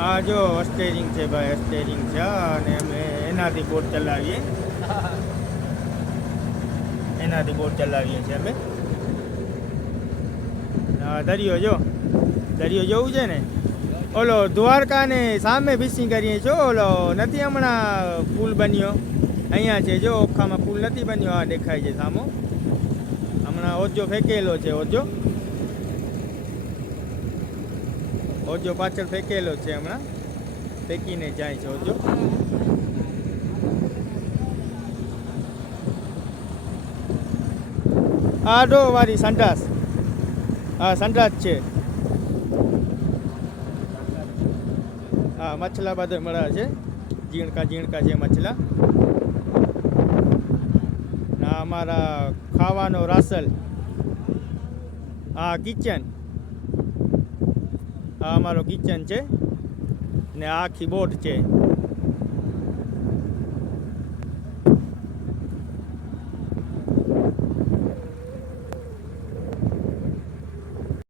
આ જો સ્ટેરિંગ છે ભાઈ સ્ટેરિંગ છે, અને અમે એનાથી બોટ ચલાવીએ. એનાથી બોટ ચલાવીએ છીએ અમે. દરિયો જો, દરિયો જોવું છે ને? ઓલો દ્વારકા ને સામે ફિશિંગ કરીએ છો ઓલો નથી હમણાં પુલ બન્યો? અહીંયા છે જો, ઓખામાં પુલ નથી બન્યો, આ દેખાય છે સામો. હમણાં ઓજો ફેંકેલો છે, ઓજો. ઓજો પાછળ ફેંકેલો છે હમણાં. ફેંકીને જાય છે ઓજો આ ડો વારી સંડાસ. હા સંડાસ છે. હા મછલા બધા મળે છે. ઝીણકા ઝીણકા છે મછલા ના અમારા ખાવાનો રાસલ. હા કિચન આ અમારો કિચન છે ને આખી બોટ છે.